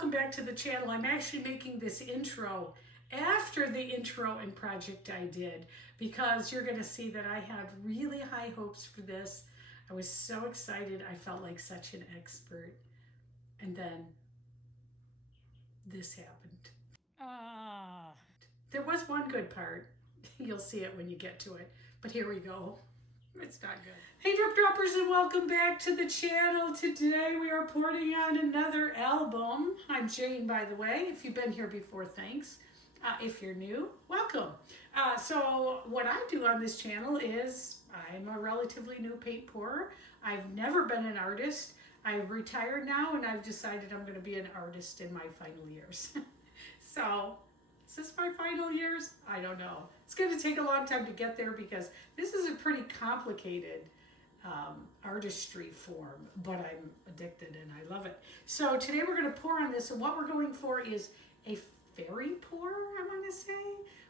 welcome back to the channel. I'm actually making this intro after the intro and project I did because you're going to see that I had really high hopes for this. I was so excited. I felt like such an expert. And then this happened. There was one good part. You'll see it when you get to it. But here we go. It's not good. Hey Drip Droppers, and welcome back to the channel. Today we are porting on another album. I'm Jane, by the way. If you've been here before, thanks. If you're new, welcome. So what I do on this channel is I'm a relatively new paint pourer. I've never been an artist. I've retired now and I've decided I'm going to be an artist in my final years. So is this my final years? I don't know. It's going to take a long time to get there because this is a pretty complicated artistry form, but I'm addicted and I love it. So today we're going to pour on this, and what we're going for is a fairy pour, I want to say,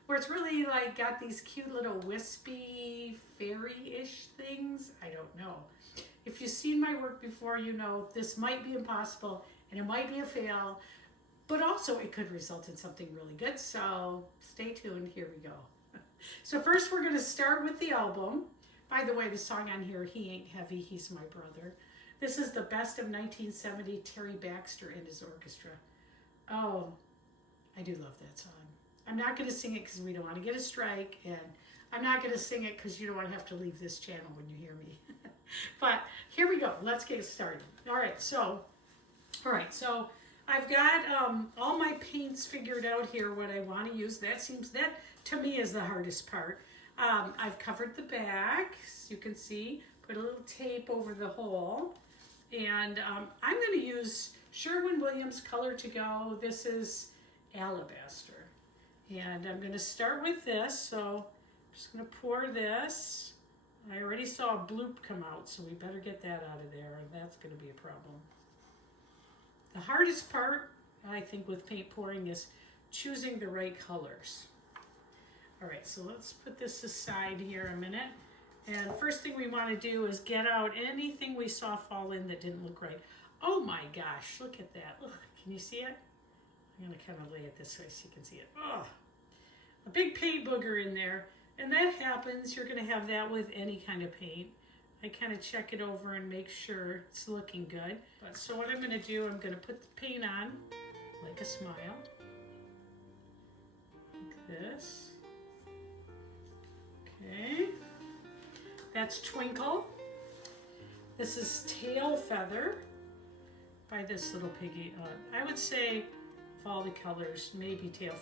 where it's really like got these cute little wispy fairy-ish things. I don't know. If you've seen my work before, you know this might be impossible and it might be a fail, but also it could result in something really good. So stay tuned. Here we go. So first we're going to start with the album. By the way, the song on here, He Ain't Heavy, He's My Brother. This is the best of 1970, Terry Baxter and his orchestra. Oh, I do love that song. I'm not going to sing it because we don't want to get a strike, and I'm not going to sing it because you don't want to have to leave this channel when you hear me. But here we go. Let's get started. All right, so I've got all my paints figured out here, what I want to use. That to me is the hardest part. I've covered the back, so you can see, put a little tape over the hole. And I'm going to use Sherwin-Williams Color to Go. This is Alabaster. And I'm going to start with this, so I'm just going to pour this. I already saw a bloop come out, so we better get that out of there, and that's going to be a problem. The hardest part, I think, with paint pouring is choosing the right colors. All right, so let's put this aside here a minute. And first thing we want to do is get out anything we saw fall in that didn't look right. Oh my gosh, look at that. Ugh, can you see it? I'm going to kind of lay it this way so you can see it. Oh, a big paint booger in there. And that happens. You're going to have that with any kind of paint. I kind of check it over and make sure it's looking good. So what I'm going to do, I'm going to put the paint on like a smile. Like this. Okay. That's Twinkle. This is Tail Feather by this little piggy. I would say of all the colors, maybe Tail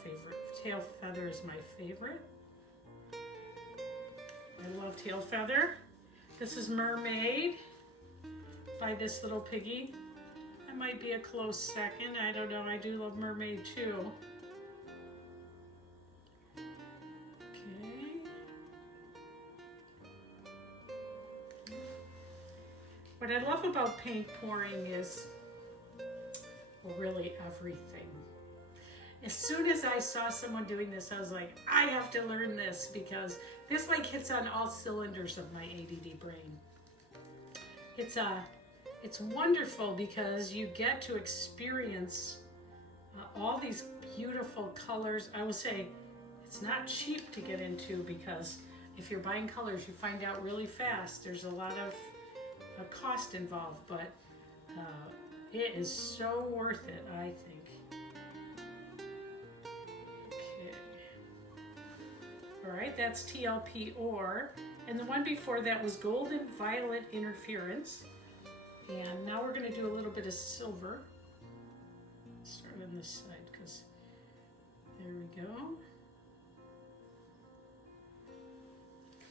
Feather is my favorite. I love Tail Feather. This is Mermaid by this little piggy. That might be a close second. I don't know. I do love Mermaid too. Okay. What I love about paint pouring is, well, really everything. As soon as I saw someone doing this, I was like, I have to learn this because this like hits on all cylinders of my ADD brain. It's wonderful because you get to experience all these beautiful colors. I would say it's not cheap to get into because if you're buying colors, you find out really fast. There's a lot of cost involved, but it is so worth it, I think. All right, that's TLP Ore. And the one before that was Golden Violet Interference. And now we're gonna do a little bit of silver. Let's start on this side, because there we go.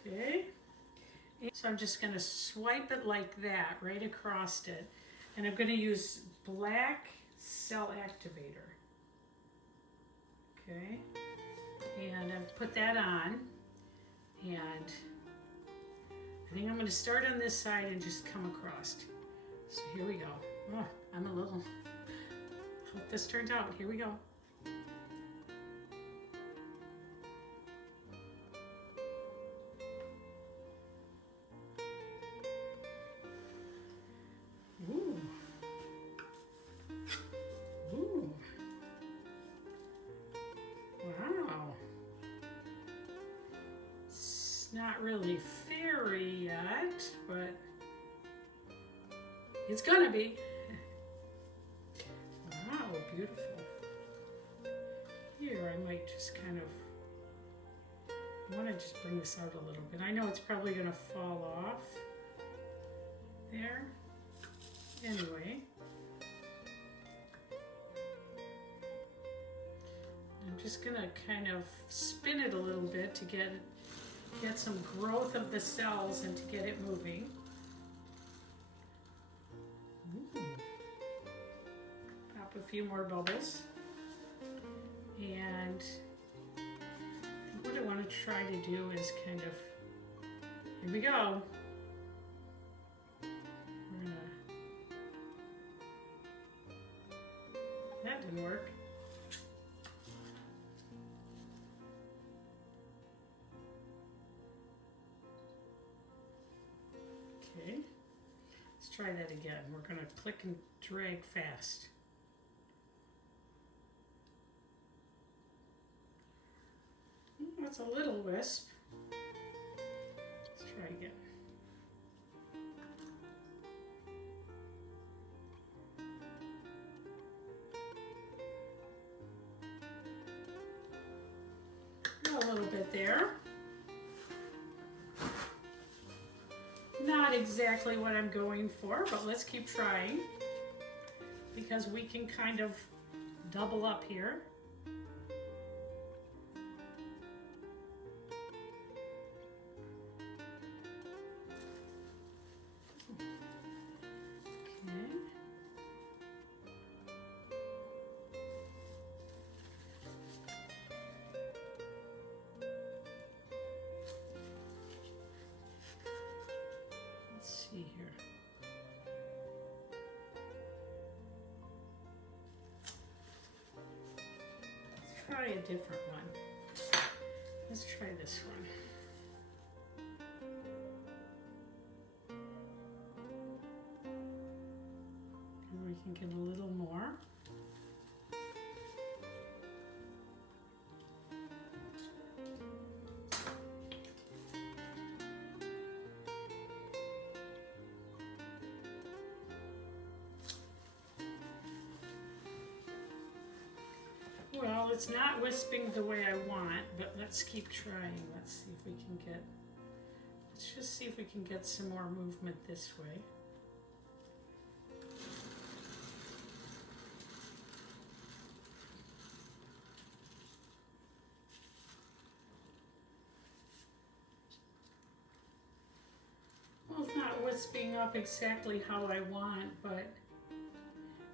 Okay. So I'm just gonna swipe it like that, right across it. And I'm gonna use black cell activator. Okay. And I've put that on, and I think I'm going to start on this side and just come across. So here we go. Oh, hope this turns out. Here we go. Ooh. Ooh. not really fairy yet, but it's gonna be. Wow, beautiful. Here, I might just kind of, I want to just bring this out a little bit. I know it's probably gonna fall off there. Anyway. I'm just gonna kind of spin it a little bit to get some growth of the cells and to get it moving. Ooh. Pop a few more bubbles. And what I want to try to do is kind of, here we go. We're gonna, that didn't work. Okay, let's try that again. We're going to click and drag fast. That's a little wisp. Let's try again. A little bit there. Not exactly what I'm going for, but let's keep trying because we can kind of double up here. See here. Let's try a different one. Let's try this one. And we can get a little more. Well, it's not wisping the way I want, but let's keep trying. Let's see if we can get, let's just see if we can get some more movement this way. Well, it's not wisping up exactly how I want, but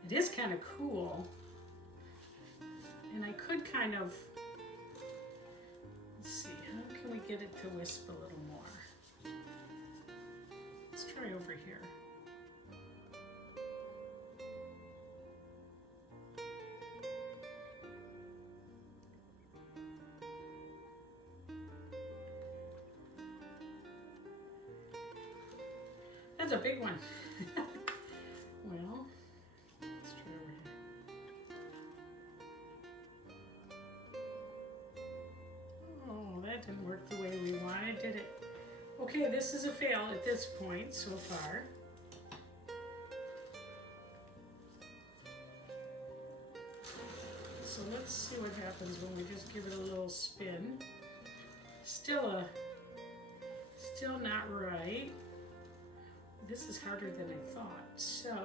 it is kind of cool. And I could kind of, let's see, how can we get it to wisp a little more? Let's try over here. That's a big one. Well, let's try over here. That didn't work the way we wanted, did it? Okay, this is a fail at this point so far. So let's see what happens when we just give it a little spin. Still not right. This is harder than I thought. So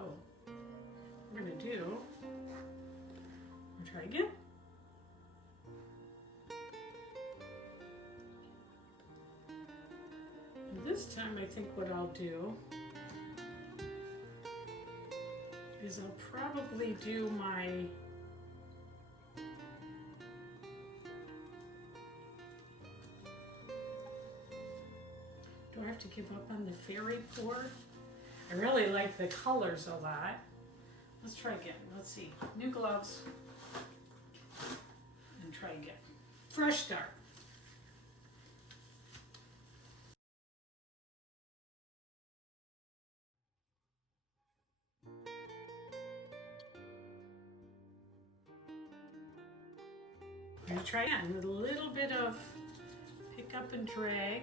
what we're gonna do, we'll try again. This time I think what I'll do is I'll probably do my do I have to give up on the fairy pour? I really like the colors a lot. Let's try again. Let's see. New gloves. And try again. Fresh start. I'm going to try again with a little bit of pick up and drag.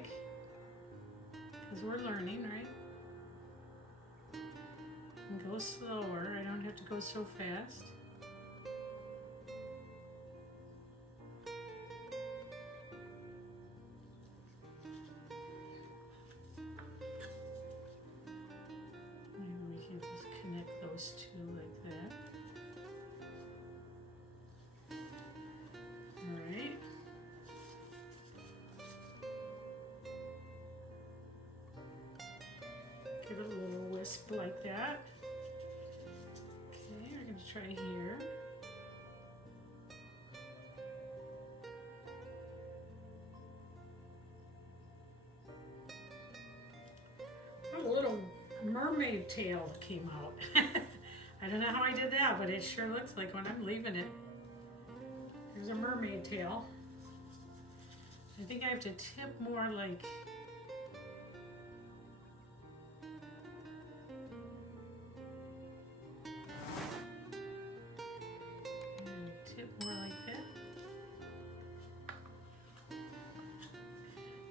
because we're learning, right? And go slower. I don't have to go so fast. Maybe we can just connect those two like that. All right. Give it a little wisp like that. Okay, we're going to try here. A little mermaid tail came out. I don't know how I did that, but it sure looks like when I'm leaving it. There's a mermaid tail. I think I have to tip more like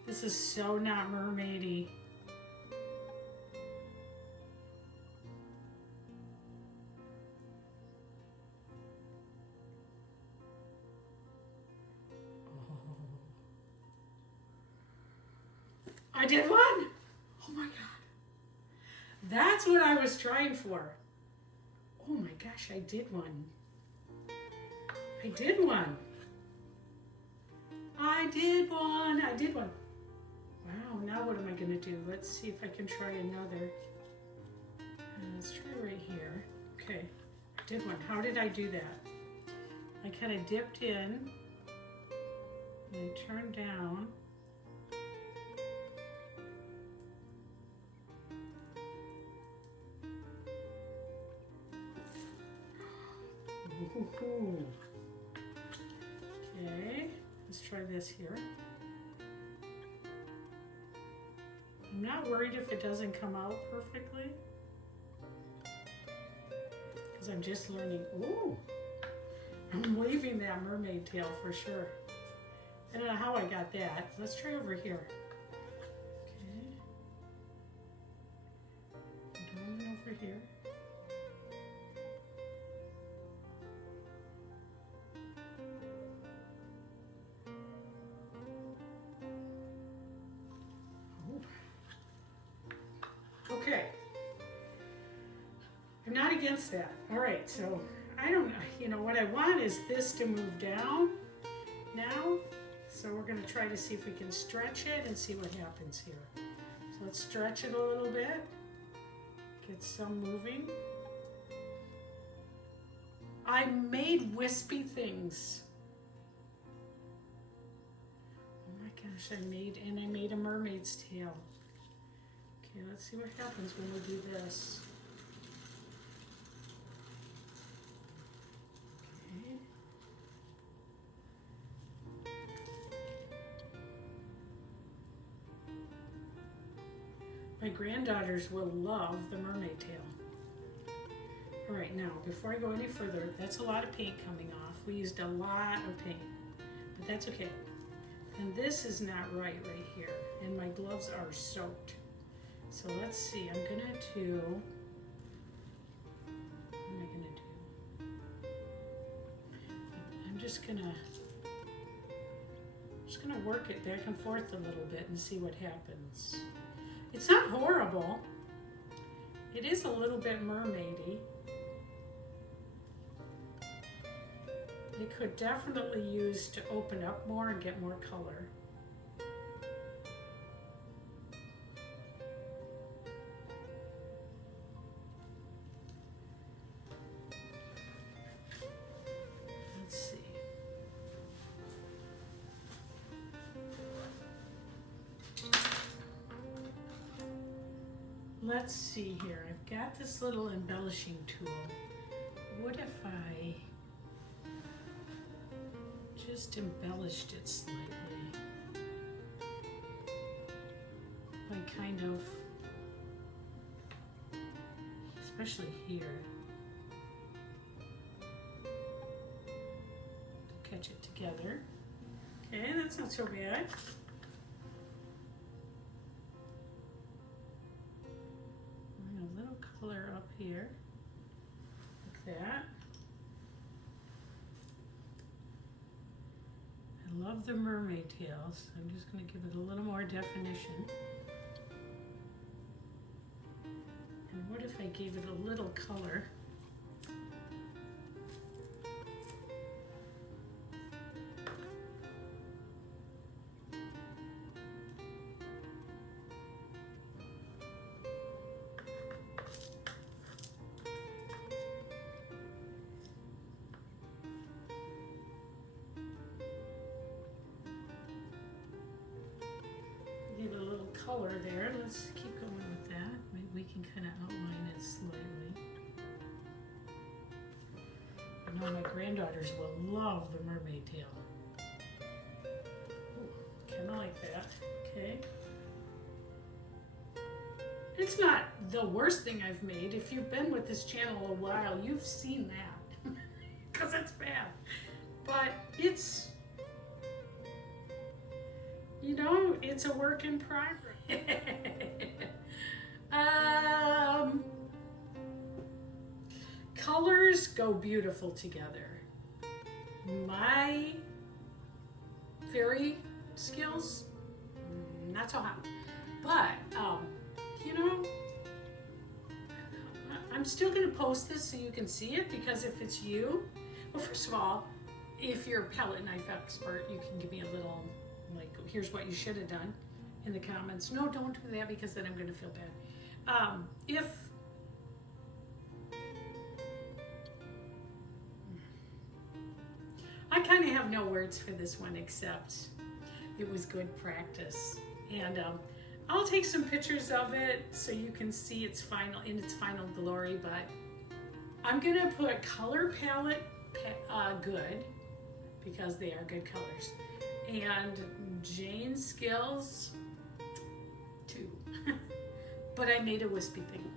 This is so not mermaidy. I did one! Oh my God. That's what I was trying for. Oh my gosh, I did one. I did one. I did one. I did one. Wow, now what am I going to do? Let's see if I can try another. Let's try right here. Okay, I did one. How did I do that? I kind of dipped in and I turned down. Ooh. Okay, let's try this here. I'm not worried if it doesn't come out perfectly, because I'm just learning. Ooh, I'm leaving that mermaid tail for sure. I don't know how I got that. Let's try over here. Okay, I'm doing it over here. Okay, I'm not against that. All right, so I don't know, you know, what I want is this to move down now. So we're gonna try to see if we can stretch it and see what happens here. So let's stretch it a little bit, get some moving. I made wispy things. Oh my gosh, I made a mermaid's tail. Okay, let's see what happens when we do this. Okay. My granddaughters will love the mermaid tail. All right, now, before I go any further, that's a lot of paint coming off. We used a lot of paint, but that's okay. And this is not right here, and my gloves are soaked. So let's see, I'm gonna do, what am I gonna do? I'm just gonna work it back and forth a little bit and see what happens. It's not horrible. It is a little bit mermaidy. It could definitely use to open up more and get more color. Let's see here, I've got this little embellishing tool. What if I just embellished it slightly? By kind of, especially here, to catch it together. Okay, that's not so bad. love the mermaid tails. I'm just going to give it a little more definition. And what if I gave it a little color? Give it a little color there. Let's keep going with that. Maybe we can kind of outline it slightly. I know my granddaughters will love the mermaid tail. Kind of like that. Okay. It's not the worst thing I've made. If you've been with this channel a while, you've seen that. Because it's bad. But it's, you know, it's a work in progress. Colors go beautiful together. My fairy skills, not so hot. But, you know, I'm still going to post this so you can see it, because if it's you, well, first of all, if you're a palette knife expert, you can give me a little, like, here's what you should have done in the comments. No, don't do that, because then I'm going to feel bad. I kind of have no words for this one, except it was good practice. And I'll take some pictures of it so you can see its final glory, but I'm going to put color palette good, because they are good colors. And Jane's skills, 2. But I made a wispy thing.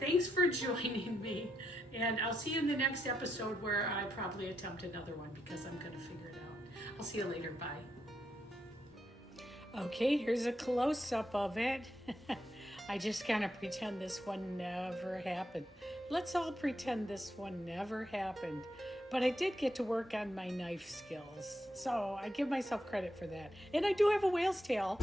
Thanks for joining me. And I'll see you in the next episode, where I probably attempt another one, because I'm going to figure it out. I'll see you later. Bye. Okay, here's a close-up of it. I just kind of pretend this one never happened. Let's all pretend this one never happened. But I did get to work on my knife skills, so I give myself credit for that. And I do have a whale's tail.